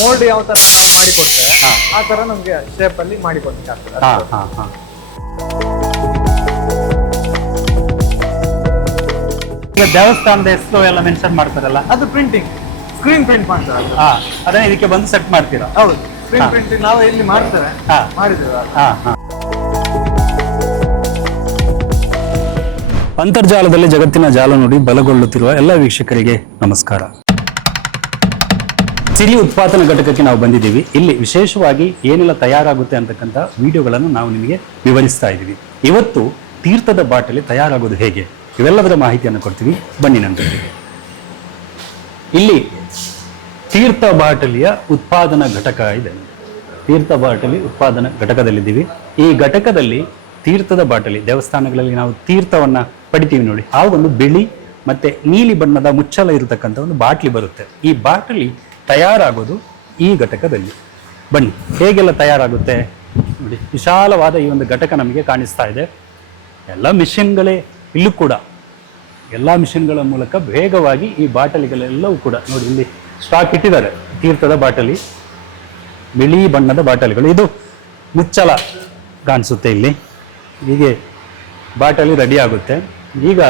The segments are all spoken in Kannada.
ಮೋಲ್ಡ್ ಯಾವ ತರ ನಾವು ಮಾಡಿ ಕೊಡ್ತೇವೆ ಆ ತರ ನಮ್ಗೆ ಶೇಪ್ ಅಲ್ಲಿ ಮಾಡಿ ಕೊಡ್ಬೇಕಾಗ್ತದೆ. ಈಗ ದೇವಸ್ಥಾನದ ಹೆಸರು ಎಲ್ಲ ಮೆನ್ಷನ್ ಮಾಡ್ತಾರಲ್ಲ, ಅದು ಪ್ರಿಂಟಿಂಗ್, ಸ್ಕ್ರೀನ್ ಪ್ರಿಂಟ್ ಮಾಡ್ತಾರೆ. ಅದನ್ನ ಇದಕ್ಕೆ ಬಂದು ಸೆಟ್ ಮಾಡ್ತೀರಾ? ಹೌದು, ಸ್ಕ್ರೀನ್ ಪ್ರಿಂಟಿಂಗ್ ನಾವು ಇಲ್ಲಿ ಮಾಡ್ತೇವೆ, ಮಾಡಿದ್ದೇವೆ. ಅಂತರ್ಜಾಲದಲ್ಲಿ ಜಗತ್ತಿನ ಜಾಲ ನೋಡಿ ಬಲಗೊಳ್ಳುತ್ತಿರುವ ಎಲ್ಲ ವೀಕ್ಷಕರಿಗೆ ನಮಸ್ಕಾರ. ಸಿರಿ ಉತ್ಪಾದನಾ ಘಟಕಕ್ಕೆ ನಾವು ಬಂದಿದ್ದೀವಿ. ಇಲ್ಲಿ ವಿಶೇಷವಾಗಿ ಏನೆಲ್ಲ ತಯಾರಾಗುತ್ತೆ ಅಂತಕ್ಕಂಥ ವಿಡಿಯೋಗಳನ್ನು ನಾವು ನಿಮಗೆ ವಿವರಿಸ್ತಾ ಇದ್ದೀವಿ. ಇವತ್ತು ತೀರ್ಥದ ಬಾಟಲಿ ತಯಾರಾಗೋದು ಹೇಗೆ ಇವೆಲ್ಲದರ ಮಾಹಿತಿಯನ್ನು ಕೊಡ್ತೀವಿ, ಬನ್ನಿ ನಂತರ. ಇಲ್ಲಿ ತೀರ್ಥ ಬಾಟಲಿಯ ಉತ್ಪಾದನಾ ಘಟಕ ಇದೆ. ತೀರ್ಥ ಬಾಟಲಿ ಉತ್ಪಾದನಾ ಘಟಕದಲ್ಲಿದ್ದೀವಿ. ಈ ಘಟಕದಲ್ಲಿ ತೀರ್ಥದ ಬಾಟಲಿ, ದೇವಸ್ಥಾನಗಳಲ್ಲಿ ನಾವು ತೀರ್ಥವನ್ನ ಪಡಿತೀವಿ ನೋಡಿ, ಆ ಒಂದು ಬಿಳಿ ಮತ್ತೆ ನೀಲಿ ಬಣ್ಣದ ಮುಚ್ಚಳ ಇರತಕ್ಕಂಥ ಒಂದು ಬಾಟ್ಲಿ ಬರುತ್ತೆ. ಈ ಬಾಟಲಿ ತಯಾರಾಗೋದು ಈ ಘಟಕದಲ್ಲಿ. ಬನ್ನಿ ಹೇಗೆಲ್ಲ ತಯಾರಾಗುತ್ತೆ ನೋಡಿ. ವಿಶಾಲವಾದ ಈ ಒಂದು ಘಟಕ ನಮಗೆ ಕಾಣಿಸ್ತಾ ಇದೆ. ಎಲ್ಲ ಮಿಷಿನ್ಗಳೇ ಇಲ್ಲೂ ಕೂಡ, ಎಲ್ಲ ಮಿಷಿನ್ಗಳ ಮೂಲಕ ವೇಗವಾಗಿ ಈ ಬಾಟಲಿಗಳೆಲ್ಲವೂ ಕೂಡ ನೋಡಿ ಇಲ್ಲಿ ಸ್ಟಾಕ್ ಇಟ್ಟಿದ್ದಾರೆ. ತೀರ್ಥದ ಬಾಟಲಿ, ಬಿಳಿ ಬಣ್ಣದ ಬಾಟಲಿಗಳು, ಇದು ಮುಚ್ಚಳ ಕಾಣಿಸುತ್ತೆ ಇಲ್ಲಿ. ಹೀಗೆ ಬಾಟಲಿ ರೆಡಿ ಆಗುತ್ತೆ. ಈಗ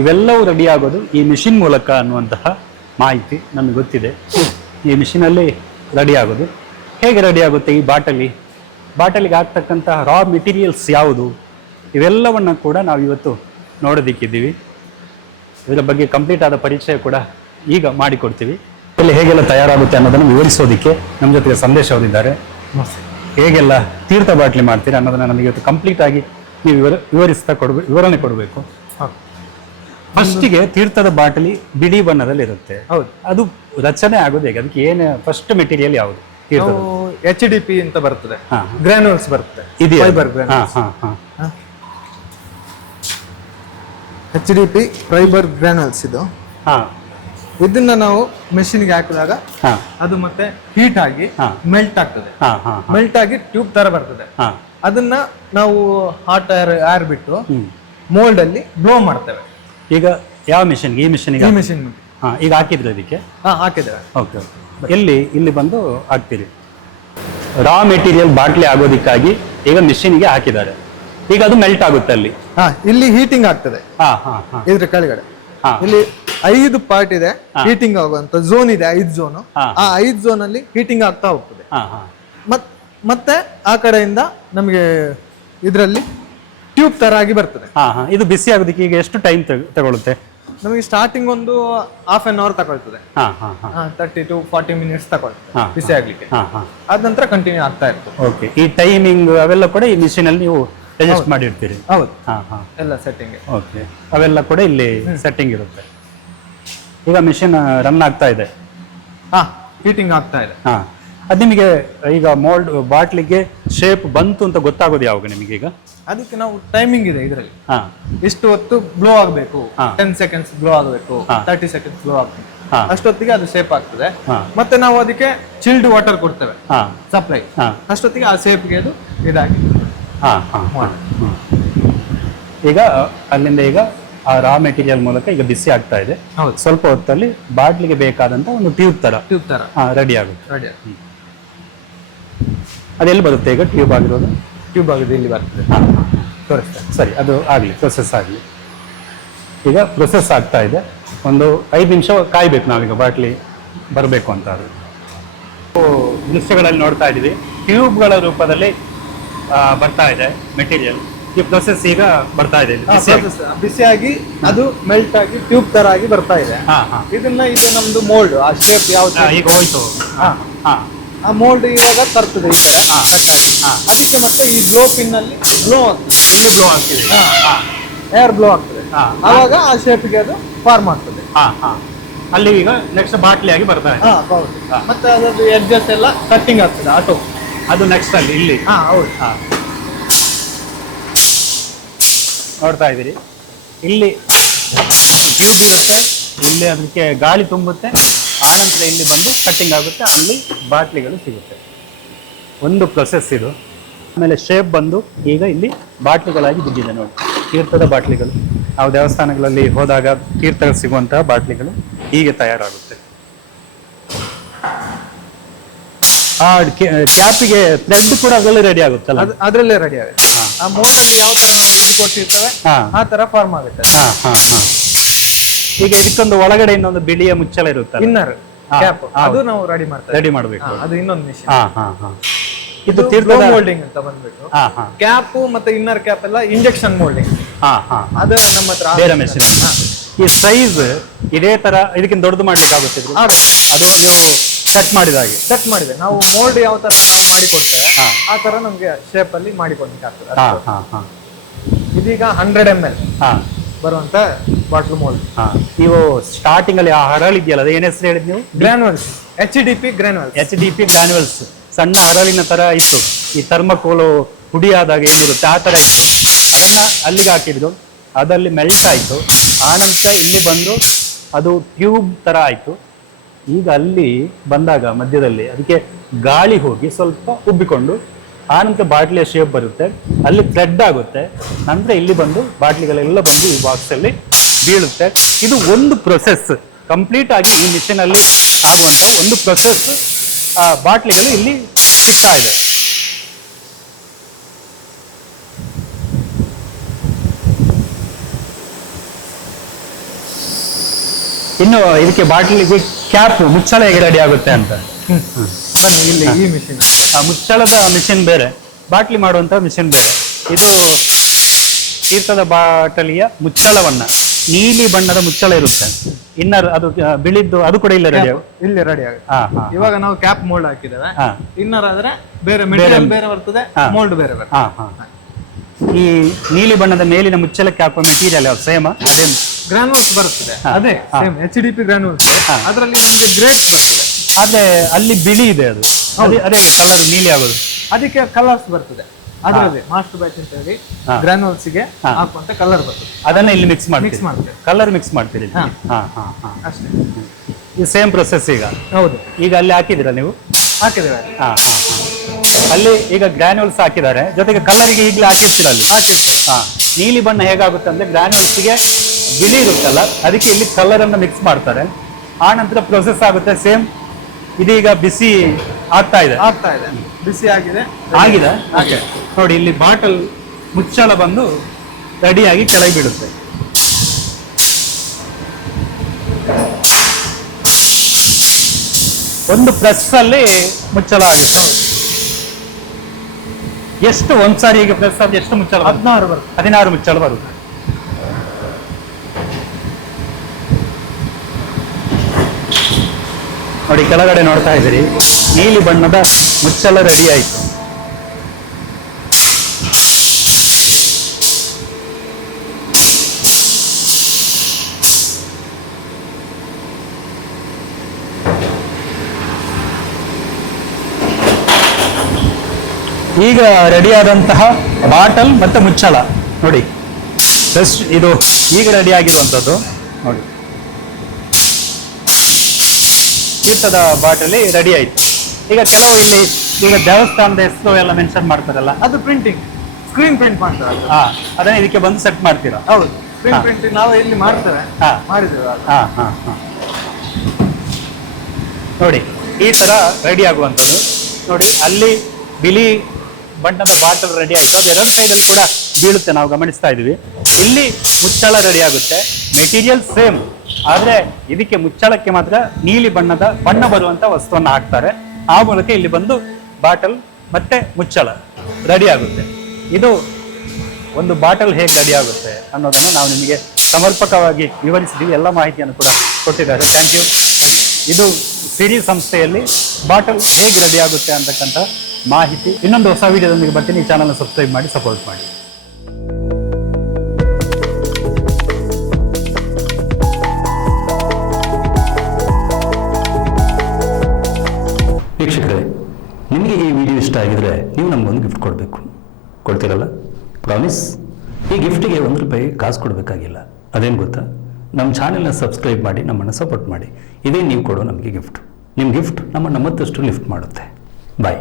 ಇವೆಲ್ಲವೂ ರೆಡಿ ಆಗೋದು ಈ ಮಿಷಿನ್ ಮೂಲಕ ಅನ್ನುವಂತಹ ಮಾಹಿತಿ ನಮಗೆ ಗೊತ್ತಿದೆ. ಈ ಮಿಷಿನಲ್ಲಿ ರೆಡಿ ಆಗೋದು. ಹೇಗೆ ರೆಡಿ ಆಗುತ್ತೆ ಈ ಬಾಟಲಿಗೆ ಆಗ್ತಕ್ಕಂತಹ ರಾ ಮೆಟೀರಿಯಲ್ಸ್ ಯಾವುದು, ಇವೆಲ್ಲವನ್ನು ಕೂಡ ನಾವು ಇವತ್ತು ನೋಡೋದಿಕ್ಕಿದ್ದೀವಿ. ಇದರ ಬಗ್ಗೆ ಕಂಪ್ಲೀಟ್ ಆದ ಪರಿಚಯ ಕೂಡ ಈಗ ಮಾಡಿಕೊಡ್ತೀವಿ. ಇಲ್ಲಿ ಹೇಗೆಲ್ಲ ತಯಾರಾಗುತ್ತೆ ಅನ್ನೋದನ್ನು ವಿವರಿಸೋದಕ್ಕೆ ನಮ್ಮ ಜೊತೆಗೆ ಸಂದೇಶ ಓದಿದ್ದಾರೆ. ಹೇಗೆಲ್ಲ ತೀರ್ಥ ಬಾಟ್ಲಿ ಮಾಡ್ತೀರಾ ಅನ್ನೋದನ್ನ ನಮಗೆ ಇವತ್ತು ಕಂಪ್ಲೀಟ್ ಆಗಿ ನೀವು ವಿವರಣೆ ಕೊಡಬೇಕು. ಫಸ್ಟಿಗೆ ತೀರ್ಥದ ಬಾಟಲಿ ಬಿಳಿ ಬಣ್ಣದಲ್ಲಿ ಇರುತ್ತೆ. ಹೌದು, ಅದು ರಚನೆ ಆಗೋದು ಹೇಗೆ? ಅದಕ್ಕೆ ಏನು ಫಸ್ಟ್ ಮೆಟೀರಿಯಲ್ ಯಾವುದು? HDP ಅಂತ ಬರ್ತದೆ, ಗ್ರಾನ್ಯೂಲ್ಸ್ ಬರುತ್ತೆ. HDP ಫೈಬರ್ ಗ್ರಾನ್ಯೂಲ್ಸ್ ಇದು. ಇದನ್ನ ನಾವು ಮೆಷಿನ್ಗೆ ಹಾಕಿದಾಗ ಅದು ಮತ್ತೆ ಹೀಟ್ ಆಗಿ ಮೆಲ್ಟ್ ಆಗ್ತದೆ. ಮೆಲ್ಟ್ ಆಗಿ ಟ್ಯೂಬ್ ತರ ಬರ್ತದೆ. ಅದನ್ನ ನಾವು ಹಾಟ್ ಏರ್ ಬಿಟ್ಟು ಮೋಲ್ಡ್ ಅಲ್ಲಿ ಬ್ಲೋ ಮಾಡ್ತೇವೆ. ಈಗ ಯಾವ ಮಿಷಿನ್? ಈ ಮಿಷಿನ್ ಈಗ ಹಾಕಿದ್ರೆ ಅದಕ್ಕೆ ಹಾಕಿದ್ದೇವೆ. ಓಕೆ, ಇಲ್ಲಿ ಬಂದು ಹಾಕ್ತೀರಿ. ರಾ ಮೆಟೀರಿಯಲ್ ಬಾಟ್ಲಿ ಆಗೋದಕ್ಕಾಗಿ ಈಗ ಮಿಷಿನ್ಗೆ ಹಾಕಿದ್ದಾರೆ. ಈಗ ಅದು ಮೆಲ್ಟ್ ಆಗುತ್ತೆ ಅಲ್ಲಿ. ಇಲ್ಲಿ ಹೀಟಿಂಗ್ ಆಗ್ತದೆ. ಇದ್ರ ಕೆಳಗಡೆ ಇಲ್ಲಿ 5 ಪಾರ್ಟ್ ಇದೆ, ಹೀಟಿಂಗ್ ಆಗುವಂತ ಝೋನ್ ಇದೆ. 5 ಝೋನ್. ಆ 5 ಝೋನ್ ಅಲ್ಲಿ ಹೀಟಿಂಗ್ ಆಗ್ತಾ ಹೋಗ್ತದೆ. ಮತ್ತೆ ಆ ಕಡೆಯಿಂದ ನಮಗೆ ಇದರಲ್ಲಿ ಟ್ಯೂಬ್ ತರ ಆಗಿ ಬರ್ತದೆ. ಇದು ಬಿಸಿ ಆಗೋದಕ್ಕೆ ಈಗ ಎಷ್ಟು ಟೈಮ್ ತಗೊಳುತ್ತೆ? ನಮಗೆ ಸ್ಟಾರ್ಟಿಂಗ್ ಒಂದು ಹಾಫ್ ಅನ್ ಅವರ್ ತಗೊಳ್ತದೆ. 30 to 40 ಮಿನಿಟ್ಸ್ ತಗೊಳ್ತದೆ ಬಿಸಿ ಆಗ್ಲಿಕ್ಕೆ. ಅದ ನಂತರ ಕಂಟಿನ್ಯೂ ಆಗ್ತಾ ಇರ್ತದೆ. ಓಕೆ, ಈ ಟೈಮಿಂಗ್ ಅವೆಲ್ಲ ಕೂಡ ಈ ಮಿಷಿನ್ ಅಲ್ಲಿ ನೀವು ಅಡ್ಜಸ್ಟ್ ಮಾಡಿರ್ತೀರಿ? ಹೌದು, ಎಲ್ಲ ಸೆಟ್ಟಿಂಗ್. ಓಕೆ, ಅವೆಲ್ಲ ಕೂಡ ಇಲ್ಲಿ ಸೆಟ್ಟಿಂಗ್ ಇರುತ್ತೆ. ಈಗ ಮಿಷಿನ್ ರನ್ ಆಗ್ತಾ ಇದೆ. ಹೀಟಿಂಗ್ ಆಗ್ತಾ ಇದೆ. ಅದು ನಿಮಗೆ ಈಗ ಮೋಲ್ಡ್ ಬಾಟ್ಲಿಗೆ ಶೇಪ್ ಬಂತು ಅಂತ ಗೊತ್ತಾಗೋದು ಯಾವಾಗ ನಿಮಗೆ? ಈಗ ಅದಕ್ಕೆ ನಾವು ಟೈಮಿಂಗ್ ಇದೆ ಇದರಲ್ಲಿ. ಎಷ್ಟು ಹೊತ್ತು ಬ್ಲೋ ಆಗಬೇಕು, 10 ಸೆಕೆಂಡ್ಸ್ ಬ್ಲೋ ಆಗಬೇಕು, 30 ಸೆಕೆಂಡ್ಸ್ ಬ್ಲೋ ಆಗಬೇಕು, ಅಷ್ಟೊತ್ತಿಗೆ ಅದು ಶೇಪ್ ಆಗ್ತದೆ. ಮತ್ತೆ ನಾವು ಅದಕ್ಕೆ ಚಿಲ್ಡ್ ವಾಟರ್ ಕೊಡ್ತೇವೆ ಸಪ್ಲೈ. ಅಷ್ಟೊತ್ತಿಗೆ ಆ ಶೇಪ್ಗೆ ಅದು ಇದಾಗಿ ಈಗ ಅಲ್ಲಿಂದ ಈಗ ಆ ರಾ ಮೆಟೀರಿಯಲ್ ಮೂಲಕ ಈಗ ಬಿಸಿ ಆಗ್ತಾ ಇದೆ. ಸ್ವಲ್ಪ ಹೊತ್ತಲ್ಲಿ ಬಾಟ್ಲಿಗೆ ಬೇಕಾದಂತ ಒಂದು ಟ್ಯೂಬ್ ತರ ರೆಡಿ ಆಗುತ್ತೆ. ಅದೆಲ್ಲಿ ಬರುತ್ತೆ ಈಗ ಟ್ಯೂಬ್ ಆಗಿರೋದು? ಟ್ಯೂಬ್ ಆಗಿದೆ ಇಲ್ಲಿ ಬರ್ತದೆ. ತೋರಿಸ್ತೇನೆ. ಸರಿ, ಅದು ಆಗಲಿ, ಪ್ರೊಸೆಸ್ ಆಗಲಿ. ಈಗ ಪ್ರೊಸೆಸ್ ಆಗ್ತಾ ಇದೆ. ಒಂದು 5 ನಿಮಿಷ ಕಾಯ್ಬೇಕು ನಾವೀಗ ಬಾಟ್ಲಿ ಬರಬೇಕು ಅಂತ. ಅದು ದೃಶ್ಯಗಳಲ್ಲಿ ನೋಡ್ತಾ ಇದ್ದೀವಿ, ಟ್ಯೂಬ್ಗಳ ರೂಪದಲ್ಲಿ ಬರ್ತಾ ಇದೆ ಮೆಟೀರಿಯಲ್. ಈ ಪ್ರೊಸೆಸ್ ಈಗ ಬರ್ತಾ ಇದೆ, ಬಿಸಿಯಾಗಿ ಅದು ಮೆಲ್ಟ್ ಆಗಿ ಟ್ಯೂಬ್ ತರ ಆಗಿ ಬರ್ತಾ ಇದೆ. ಇದನ್ನ ಇದು ನಮ್ದು ಮೋಲ್ಡ್, ಆ ಶೇಪ್ ಯಾವ್ದು ಈಗ ಹೋಯ್ತು. ಆ ಮೋಲ್ಡ್ ಇವಾಗ ತರ್ತದೆ ಈ ತರ ಅದಕ್ಕೆ. ಮತ್ತೆ ಈ ಬ್ಲೋ ಪಿನ್ ಅಲ್ಲಿ ಬ್ಲೋ ಆಗ್ತದೆ, ಏರ್ ಬ್ಲೋ ಆಗ್ತದೆ. ಆವಾಗ ಆ ಶೇಪ್ಗೆ ಅದು ಫಾರ್ಮ್ ಆಗ್ತದೆ. ಅಲ್ಲಿ ಈಗ ನೆಕ್ಸ್ಟ್ ಬಾಟ್ಲಿ ಆಗಿ ಬರ್ತಾ ಇದೆ. ಮತ್ತೆ ಅದರದ್ದು ಎಡ್ಜಸ್ ಎಲ್ಲ ಕಟ್ಟಿಂಗ್ ಆಗ್ತದೆ ಆಟೋ. ಅದು ನೆಕ್ಸ್ಟ್ ಅಲ್ಲಿ ಇಲ್ಲಿ ಹೌದು. ನೋಡ್ತಾ ಇದ್ದೀರಿ, ಇಲ್ಲಿ ಟ್ಯೂಬ್ ಇರುತ್ತೆ, ಇಲ್ಲಿ ಅದಕ್ಕೆ ಗಾಳಿ ತುಂಬುತ್ತೆ, ಆನಂತರ ಇಲ್ಲಿ ಬಂದು ಕಟ್ಟಿಂಗ್ ಆಗುತ್ತೆ, ಅಲ್ಲಿ ಬಾಟ್ಲಿಗಳು ಸಿಗುತ್ತೆ. ಒಂದು ಪ್ರೊಸೆಸ್ ಇದು. ಆಮೇಲೆ ಶೇಪ್ ಬಂದು ಈಗ ಇಲ್ಲಿ ಬಾಟ್ಲಿಗಳಾಗಿ ಬಿದ್ದಿದೆ ನೋಡಿ, ತೀರ್ಥದ ಬಾಟ್ಲಿಗಳು. ನಾವು ದೇವಸ್ಥಾನಗಳಲ್ಲಿ ಹೋದಾಗ ತೀರ್ಥಗಳು ಸಿಗುವಂತಹ ಬಾಟ್ಲಿಗಳು ಹೀಗೆ ತಯಾರಾಗುತ್ತೆ. ಆ ಕ್ಯಾಪಿಗೆ ಥ್ರೆಡ್ ಕೂಡ ಅದರಲ್ಲಿ ರೆಡಿ ಆಗುತ್ತಲ್ಲ? ಅದ್ರಲ್ಲೇ ರೆಡಿ ಆಗುತ್ತೆ. ಆ ಮೋಲ್ಡ್ ಅಲ್ಲಿ ಯಾವ ತರ ನಾವು ಇದು ಕೊಟ್ಟಿರ್ತೇವೆ ಆ ತರ ಫಾರ್ಮ್ ಆಗುತ್ತೆ. ಈಗ ಇದಕ್ಕೊಂದು ಒಳಗಡೆ ಇನ್ನೊಂದು ಬಿಳಿಯ ಮುಚ್ಚಳ ಇರುತ್ತೆ, ಇನ್ನರ್ ಕ್ಯಾಪ್, ಅದು ನಾವು ರೆಡಿ ಮಾಡಬೇಕು. ಅದು ಇನ್ನೊಂದು ಮಿಷನ್. ಇದು ಮೋಲ್ಡಿಂಗ್ ಅಂತ ಬಂದ್ಬಿಟ್ಟು ಕ್ಯಾಪ್ ಮತ್ತೆ ಇನ್ನರ್ ಕ್ಯಾಪ್ ಎಲ್ಲ ಇಂಜೆಕ್ಷನ್ ಮೋಲ್ಡಿಂಗ್. ಅದು ನಮ್ಮ ಹತ್ರ ಬೇರೆ ಮೆಷಿನ್. ಈ ಸೈಜ್ ಇದೇ ತರ ಇದಕ್ಕಿಂತ ದೊಡ್ಡದು ಮಾಡ್ಲಿಕ್ಕಾಗುತ್ತೆ? ಅದು ನೀವು ಸೆಟ್ ಮಾಡಿದಾಗೆ ಸೆಟ್ ಮಾಡಿದೆ ನಾವು. ಮೋಲ್ಡ್ ಯಾವ ತರ ನಾವು ಮಾಡಿಕೊಡ್ತೇವೆ ಆ ತರ ನಮ್ಗೆ ಶೇಪ್ ಅಲ್ಲಿ ಮಾಡಿಕೊಡ್ಲಿಕ್ಕೆ ಆಗ್ತದೆ. ಇದೀಗ 100 ml ಬರುವಂತ ಬಾಟ್ಲ್ ಮೋಲ್ಡ್. ನೀವು ಸ್ಟಾರ್ಟಿಂಗ್ ಅಲ್ಲಿ ಆ ಹರಳಿದೆಯಲ್ಲ, ಅದು ಏನ್ ಹೆಸರು ಹೇಳಿದ್ ನೀವು? ಗ್ರಾನ್ಯುಲ್ಸ್, HDP ಗ್ರಾನ್ಯುಲ್ಸ್. ಸಣ್ಣ ಹರಳಿನ ತರ ಇತ್ತು, ಈ ಥರ್ಮಕೋಲು ಹುಡಿ ಆದಾಗ ಏನಿರುತ್ತೆ ಆ ತರ ಇತ್ತು. ಅದನ್ನ ಅಲ್ಲಿಗೆ ಹಾಕಿದ್ರು, ಅದಲ್ಲಿ ಮೆಲ್ಟ್ ಆಯ್ತು. ಆನಂತರ ಇಲ್ಲಿ ಬಂದು ಅದು ಟ್ಯೂಬ್ ತರ ಆಯ್ತು. ಈಗ ಅಲ್ಲಿ ಬಂದಾಗ ಮಧ್ಯದಲ್ಲಿ ಅದಕ್ಕೆ ಗಾಳಿ ಹೋಗಿ ಸ್ವಲ್ಪ ಉಬ್ಬಿಕೊಂಡು ಆನಂತರ ಬಾಟ್ಲಿಯ ಶೇಪ್ ಬರುತ್ತೆ, ಅಲ್ಲಿ ಥ್ರೆಡ್ ಆಗುತ್ತೆ. ನಂತರ ಇಲ್ಲಿ ಬಂದು ಬಾಟ್ಲಿಗಳೆಲ್ಲ ಬಂದು ಈ ಬಾಕ್ಸ್ ಅಲ್ಲಿ ಬೀಳುತ್ತೆ. ಇದು ಒಂದು ಪ್ರೊಸೆಸ್, ಕಂಪ್ಲೀಟ್ ಆಗಿ ಈ ಮಿಷಿನ್ ಅಲ್ಲಿ ಆಗುವಂತ ಒಂದು ಪ್ರೊಸೆಸ್. ಬಾಟ್ಲಿಗಳು ಇಲ್ಲಿ ಸಿಗ್ತಾ ಇದೆ. ಇನ್ನು ಇದಕ್ಕೆ ಬಾಟ್ಲಿಗೆ ಕ್ಯಾಪ್ ಮುಚ್ಚಳ ಹೇಗೆ ರೆಡಿ ಆಗುತ್ತೆ ಅಂತ ಬನ್ನಿ. ಇಲ್ಲಿ ಈ ಮಿಷಿನ್, ಆ ಮುಚ್ಚಳದ ಮಿಷಿನ್ ಬೇರೆ, ಬಾಟ್ಲಿ ಮಾಡುವಂತ ಮಿಷಿನ್ ಬೇರೆ. ಇದು ತೀರ್ಥದ ಬಾಟಲಿಯ ಮುಚ್ಚಳವನ್ನ, ನೀಲಿ ಬಣ್ಣದ ಮುಚ್ಚಳ ಇರುತ್ತೆ, ಇನ್ನರ್ ಅದು ಬಿಳಿದ್ದು, ಅದು ಕೂಡ ಇಲ್ಲ ರೆಡಿ ಇಲ್ಲಿ ರೆಡಿ ಆಗುತ್ತೆ. ಇವಾಗ ನಾವು ಕ್ಯಾಪ್ ಮೋಲ್ಡ್ ಹಾಕಿದ್ದೇವೆ. ಇನ್ನರ್ ಆದ್ರೆ ಬೇರೆ ಮೆಟೀರಿಯಲ್ ಬೇರೆ ಬರ್ತದೆ, ಮೋಲ್ಡ್ ಬೇರೆ ಬರ್ತದೆ. ಈ ನೀಲಿ ಬಣ್ಣದ ಮೇಲಿನ ಮುಚ್ಚಳಕ್ಕೆ ಹಾಕುವ ಮೆಟೀರಿಯಲ್ ಯಾವ್ದು? ಸೇಮ್ ಅದೇ ಗ್ರಾನ್ಯುಲ್ಸ್ ಬರ್ತದೆ, ಅದೇ ಸೇಮ್ HDP ಗ್ರಾನ್ಯುಲ್ಸ್. ಅದರಲ್ಲಿ ನಮಗೆ ಗ್ರೇಡ್ಸ್ ಬರ್ತದೆ. ಆದ್ರೆ ಅಲ್ಲಿ ಬಿಳಿ ಇದೆ, ಅದು ಅದೇ ಕಲರ್ ನೀಲಿ ಆಗೋದು. ಅದಕ್ಕೆ ಕಲರ್ಸ್ ಬರ್ತದೆ. ಅದರಲ್ಲಿ ಮಾಸ್ಟರ್ ಬ್ಯಾಚ್ ಅಂತ ಹೇಳಿ ಗ್ರಾನ್ಯುಲ್ಸ್ ಗೆ ಹಾಕುವಂತ ಕಲರ್ ಬರ್ತದೆ. ಅದನ್ನ ಇಲ್ಲಿ ಮಿಕ್ಸ್ ಮಾಡ್ತೀವಿ, ಕಲರ್ ಮಿಕ್ಸ್ ಮಾಡ್ತೀರಿ ಅಷ್ಟೇ. ಈ ಸೇಮ್ ಪ್ರೊಸೆಸ್ ಈಗ. ಹೌದು. ಈಗ ಅಲ್ಲಿ ಹಾಕಿದಿರಾ ನೀವು? ಹಾಕಿದ್ದೇವೆ. ಅಲ್ಲಿ ಈಗ ಗ್ರಾನ್ಯುಲ್ಸ್ ಹಾಕಿದ್ದಾರೆ, ಜೊತೆಗೆ ಕಲರಿಗೆ ಈಗಲೇ ಹಾಕಿರ್ತೀರ ಅಲ್ಲಿ? ನೀಲಿ ಬಣ್ಣ ಹೇಗಾಗುತ್ತೆ ಅಂದ್ರೆ ಗ್ರಾನ್ಯುಲ್ಸ್ಗೆ ಬಿಳಿ ಇರುತ್ತಲ್ಲ, ಅದಕ್ಕೆ ಇಲ್ಲಿ ಕಲರ್ ಅನ್ನು ಮಿಕ್ಸ್ ಮಾಡ್ತಾರೆ. ಆ ನಂತರ ಪ್ರೊಸೆಸ್ ಆಗುತ್ತೆ ಸೇಮ್. ಇದೀಗ ಬಿಸಿ ಆಗ್ತಾ ಇದೆ, ಬಿಸಿ ಆಗಿದೆ. ನೋಡಿ, ಇಲ್ಲಿ ಬಾಟಲ್ ಮುಚ್ಚಳ ಬಂದು ರೆಡಿಯಾಗಿ ಕೆಳಗೆ ಬಿಡುತ್ತೆ. ಒಂದು ಪ್ರೆಸ್ ಅಲ್ಲಿ ಮುಚ್ಚಳ ಆಗುತ್ತೆ. ಎಷ್ಟು ಒಂದ್ಸಾರಿ ಈಗ ಪ್ರೆಸ್ ಆದ್ರೆ ಎಷ್ಟು ಮುಚ್ಚಳ? 16 ಮುಚ್ಚಳ ಬರುತ್ತೆ. ನೋಡಿ, ಕೆಳಗಡೆ ನೋಡ್ತಾ ಇದ್ದೀರಿ, ನೀಲಿ ಬಣ್ಣದ ಮುಚ್ಚಳ ರೆಡಿ ಆಯ್ತು. ಈಗ ರೆಡಿಯಾದಂತಹ ಬಾಟಲ್ ಮತ್ತೆ ಮುಚ್ಚಳ ನೋಡಿ, ಜಸ್ಟ್ ಇದು ಈಗ ರೆಡಿ ಆಗಿರುವಂಥದ್ದು ನೋಡಿ. ತೀರ್ಥದ ಬಾಟಲಿ ರೆಡಿ ಆಯ್ತು. ಈಗ ಕೆಲವು ಇಲ್ಲಿ ಈಗ ದೇವಸ್ಥಾನದ ಹೆಸರು ಎಲ್ಲ ಮೆನ್ಷನ್ ಮಾಡ್ತಾರಲ್ಲ, ಅದು ಪ್ರಿಂಟಿಂಗ್, ಸ್ಕ್ರೀನ್ ಪ್ರಿಂಟ್ ಮಾಡ್ತಾರೆ. ಅದನ್ನ ಇದಕ್ಕೆ ಬಂದು ಸೆಟ್ ಮಾಡ್ತೀರಾ? ಹೌದು, ಸ್ಕ್ರೀನ್ ಪ್ರಿಂಟಿಂಗ್ ನಾವು ಇಲ್ಲಿ ಮಾಡ್ತೇವೆ, ಮಾಡಿದ್ದೇವೆ. ನೋಡಿ, ಈ ತರ ರೆಡಿ ಆಗುವಂಥದ್ದು ನೋಡಿ. ಅಲ್ಲಿ ಬಿಳಿ ಬಣ್ಣದ ಬಾಟಲ್ ರೆಡಿ ಆಯ್ತು, ಅದು ಎರಡು ಸೈಡಲ್ಲಿ ಕೂಡ ಬೀಳುತ್ತೆ, ನಾವು ಗಮನಿಸ್ತಾ ಇದೀವಿ. ಇಲ್ಲಿ ಮುಚ್ಚಳ ರೆಡಿ ಆಗುತ್ತೆ, ಮೆಟೀರಿಯಲ್ ಸೇಮ್, ಆದ್ರೆ ಇದಕ್ಕೆ ಮುಚ್ಚಳಕ್ಕೆ ಮಾತ್ರ ನೀಲಿ ಬಣ್ಣದ ಬಣ್ಣ ಬರುವಂತ ವಸ್ತುವನ್ನ ಹಾಕ್ತಾರೆ. ಆ ಮೂಲಕ ಇಲ್ಲಿ ಬಂದು ಬಾಟಲ್ ಮತ್ತೆ ಮುಚ್ಚಳ ರೆಡಿ ಆಗುತ್ತೆ. ಇದು ಒಂದು ಬಾಟಲ್ ಹೇಗೆ ರೆಡಿ ಆಗುತ್ತೆ ಅನ್ನೋದನ್ನು ನಾವು ನಿಮಗೆ ಸಮರ್ಪಕವಾಗಿ ವಿವರಿಸಿದ್ದೀವಿ. ಎಲ್ಲ ಮಾಹಿತಿಯನ್ನು ಕೂಡ ಕೊಟ್ಟಿದ್ದಾರೆ. Thank you. ಇದು ಸಿರಿ ಸಂಸ್ಥೆಯಲ್ಲಿ ಬಾಟಲ್ ಹೇಗೆ ರೆಡಿ ಆಗುತ್ತೆ ಅಂತಕ್ಕಂಥ ಮಾಹಿತಿ. ಇನ್ನೊಂದು ಹೊಸ ವಿಡಿಯೋದೊಂದಿಗೆ ಬರ್ತೀನಿ. ಈ ಚಾನಲ್ನ ಸಬ್ಸ್ಕ್ರೈಬ್ ಮಾಡಿ, ಸಪೋರ್ಟ್ ಮಾಡಿ. ವೀಕ್ಷಕರೇ, ನಿಮಗೆ ಈ ವಿಡಿಯೋ ಇಷ್ಟ ಆಗಿದ್ರೆ ನೀವು ನಮಗೊಂದು ಗಿಫ್ಟ್ ಕೊಡಬೇಕು. ಕೊಡ್ತೀರಲ್ಲ? ಪ್ರಾಮಿಸ್. ಈ ಗಿಫ್ಟಿಗೆ ₹1 ಕಾಸು ಕೊಡಬೇಕಾಗಿಲ್ಲ. ಅದೇನು ಗೊತ್ತಾ? ನಮ್ಮ ಚಾನೆಲ್ನ ಸಬ್ಸ್ಕ್ರೈಬ್ ಮಾಡಿ, ನಮ್ಮನ್ನು ಸಪೋರ್ಟ್ ಮಾಡಿ. ಇದೇ ನೀವು ಕೊಡೋ ನಮಗೆ ಗಿಫ್ಟ್. ನಿಮ್ಮ ಗಿಫ್ಟ್ ನಮ್ಮನ್ನು ಮತ್ತಷ್ಟು ಲಿಫ್ಟ್ ಮಾಡುತ್ತೆ. ಬಾಯ್.